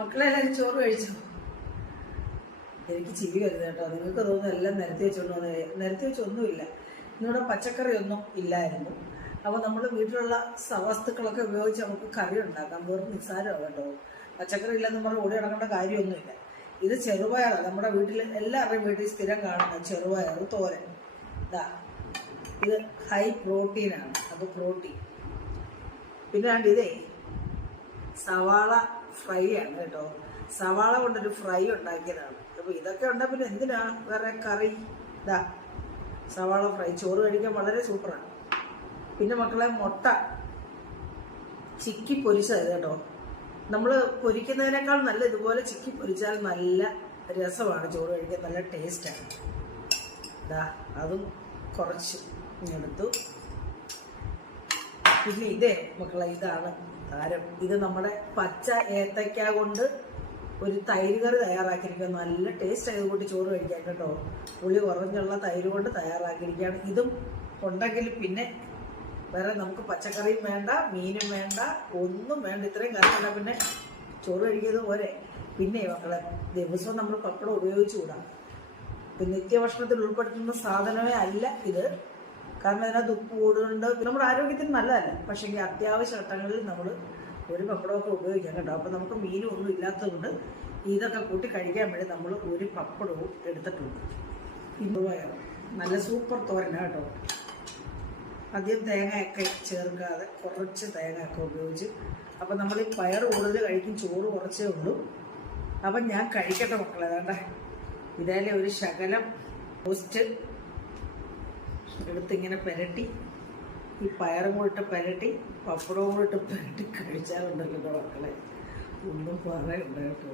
മക്കളെ എല്ലാവരും ചോറ് കഴിച്ചോ? എനിക്ക് ചിരി വരുന്നത് കേട്ടോ. നിങ്ങൾക്ക് തോന്നുന്നു എല്ലാം നിരത്തി വെച്ചോണ്ട് വന്നു. നിരത്തി വെച്ചൊന്നുമില്ല ഇന്നിവിടെ പച്ചക്കറി ഒന്നും ഇല്ലായിരുന്നു. അപ്പോൾ നമ്മൾ വീട്ടിലുള്ള സവസ്തുക്കളൊക്കെ ഉപയോഗിച്ച് നമുക്ക് കറി ഉണ്ടാക്കാം. വെറും നിസ്സാരമാണ് കേട്ടോ പച്ചക്കറി ഇല്ലെന്ന് പറഞ്ഞ് ഓടി നടക്കേണ്ട കാര്യമൊന്നുമില്ല. ഇത് ചെറുപയറാണ് നമ്മുടെ വീട്ടിൽ എല്ലാവരുടെയും വീട്ടിൽ സ്ഥിരം കാണുന്ന ചെറുപയർ തോരൻ. ഇതാ ഇത് ഹൈ പ്രോട്ടീനാണ്. അപ്പോൾ പ്രോട്ടീൻ. പിന്നെ ഇതേ സവാള ഫ്രൈ ആണ് കേട്ടോ. സവാള കൊണ്ടൊരു ഫ്രൈ ഉണ്ടാക്കിയതാണ്. അപ്പോൾ ഇതൊക്കെ ഉണ്ടാ പിന്നെ എന്തിനാ വേറെ കറി? ഇതാ സവാള ഫ്രൈ. ചോറ് കഴിക്കാൻ വളരെ സൂപ്പറാണ് പിന്നെ മക്കളെ മുട്ട. ചിക്കി പൊരിച്ചത് കേട്ടോ. നമ്മൾ പൊരിക്കുന്നതിനേക്കാൾ നല്ല ഇതുപോലെ ചിക്കി പൊരിച്ചാൽ നല്ല രസമാണ് ചോറ് കഴിക്കാൻ. നല്ല ടേസ്റ്റാണ് ഇതാ അതും കുറച്ച് എടുത്തു. പിന്നെ ഇതേ മക്കളെ ഇതാണ്. താരം ഇത് നമ്മുടെ പച്ച ഏത്തക്ക കൊണ്ട് ഒരു തൈര് കറി തയ്യാറാക്കിയിരിക്കുക നല്ല ടേസ്റ്റ് ആയത് കൂട്ടി ചോറ് കഴിക്കാം കേട്ടോ. പുളി കുറഞ്ഞുള്ള തൈര് കൊണ്ട് തയ്യാറാക്കിയിരിക്കുകയാണ്. ഇതും ഉണ്ടെങ്കിൽ പിന്നെ വേറെ നമുക്ക് പച്ചക്കറിയും വേണ്ട മീനും വേണ്ട ഒന്നും വേണ്ട. ഇത്രയും കറിയല്ല പിന്നെ ചോറ് കഴിക്കുന്നത് പോലെ. പിന്നെ മക്കളെ ദിവസവും നമ്മൾ പപ്പടം ഉപയോഗിച്ചുകൂടാ. നിത്യഭക്ഷണത്തിൽ ഉൾപ്പെടുത്തുന്ന സാധനമേ അല്ല ഇത്. കാരണം അതിനകത്ത് ഉപ്പ് കൂടുന്നുണ്ട് നമ്മുടെ ആരോഗ്യത്തിന് നല്ലതല്ല? പക്ഷേ ഈ അത്യാവശ്യ ഘട്ടങ്ങളിൽ നമ്മൾ ഒരു പപ്പടമൊക്കെ ഉപയോഗിക്കാം കേട്ടോ. അപ്പം നമുക്ക് മീനും ഒന്നും ഇല്ലാത്തതുകൊണ്ട് ഇതൊക്കെ കൂട്ടി കഴിക്കാൻ വേണ്ടി നമ്മൾ ഒരു പപ്പടവും എടുത്തിട്ടുണ്ട്. ഇന്നുപയർ നല്ല സൂപ്പർ തോരന കേട്ടോ. ആദ്യം തേങ്ങയൊക്കെ ചേർക്കാതെ കുറച്ച് തേങ്ങയൊക്കെ ഉപയോഗിച്ച്. അപ്പം നമ്മൾ ഈ പയർ കൂടുതൽ കഴിക്കും ചോറ് കുറച്ചേ ഉള്ളൂ. അപ്പം ഞാൻ കഴിക്കട്ടെ മക്കളെ. വേണ്ട ഇതേലെ ഒരു ശകലം പോസ്റ്റ് എടുത്തിങ്ങനെ പുരട്ടി ഈ പയറും കൂടിട്ട് പുരട്ടി പപ്പടവും കൂടിട്ട് പുരട്ടി കഴിച്ചാലുണ്ടല്ലോ മക്കളെ. ഒന്നും പറയണ്ട കേട്ടോ